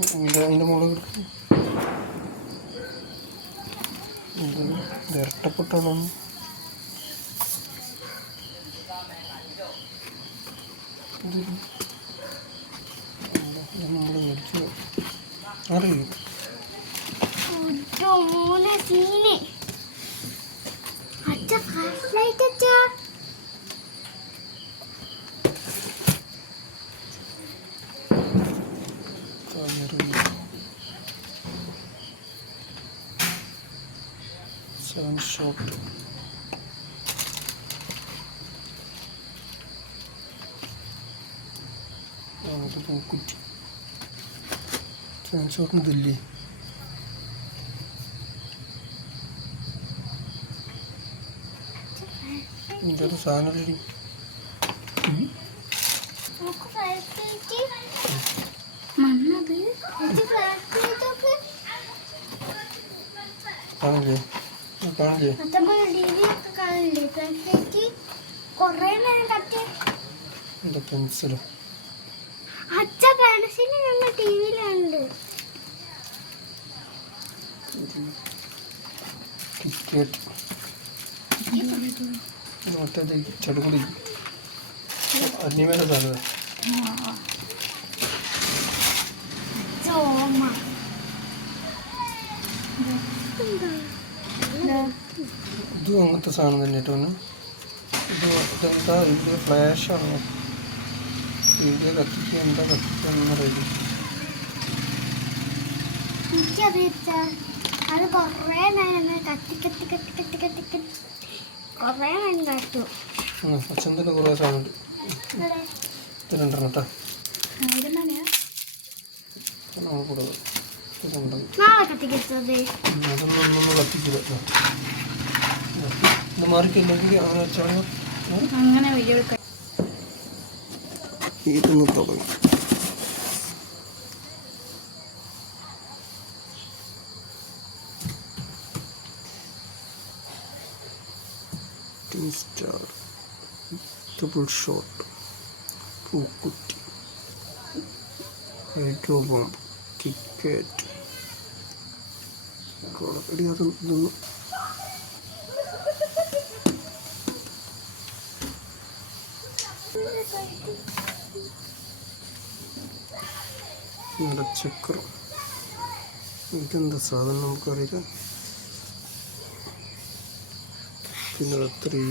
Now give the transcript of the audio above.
അതിൻ്റെ മുകളിൽ ഇത് ഇരട്ടപ്പൊട്ടാണ്. നമ്മൾ മേടിച്ചു അറിയില്ല. സെവൻ ഷോട്ട് പൂക്കുറ്റി. സെവൻ ഷോട്ടിന് ഇതില്ലേ? ഇതൊരു സാധനം റെഡി. കാണില്ലേ എന്താ പെൻസിലോ? ടിക്കറ്റ് മറ്റേത് ചെടുകുടി അന്യമേലെ സാധനം. ഇത് അങ്ങനത്തെ സാധനം തന്നെ കേട്ടോ. ഇതെന്താ? ഇത് ഫ്ലാഷാണ്. വീഡിയോ കത്തിക്കുക എന്താ കത്തിക്കാന്ന് അറിയില്ല. അത് കുറേ നേരം കത്തി കത്തി കത്തി കത്തി കത്തി കത്തി കുറേ നേരം കാട്ടു. പച്ചന്തിൻ്റെ കുറേ സാധനമുണ്ട്. ഇത് രണ്ടെണ്ണം കേട്ടോ. നാളെ കത്തിക്കത്തത് അതൊന്നും കത്തിക്കില്ല. ഇത് മാറിക്കില്ലെങ്കിൽ അങ്ങനെ വെച്ചാൽ അങ്ങനെ വീഡിയോ എടുക്കാം. ഇതൊന്ന് തുടങ്ങി. സ്റ്റാർ, ഡബിൾ ഷോട്ട്, പൂക്കുറ്റി, ഹൈഡ്രോ ബോംബ്, ടിക്കറ്റ്. അതൊന്നും ചക്രം. ഇതെന്താ സാധനം നമുക്കറിയില്ല. പിന്നെ അത്രയും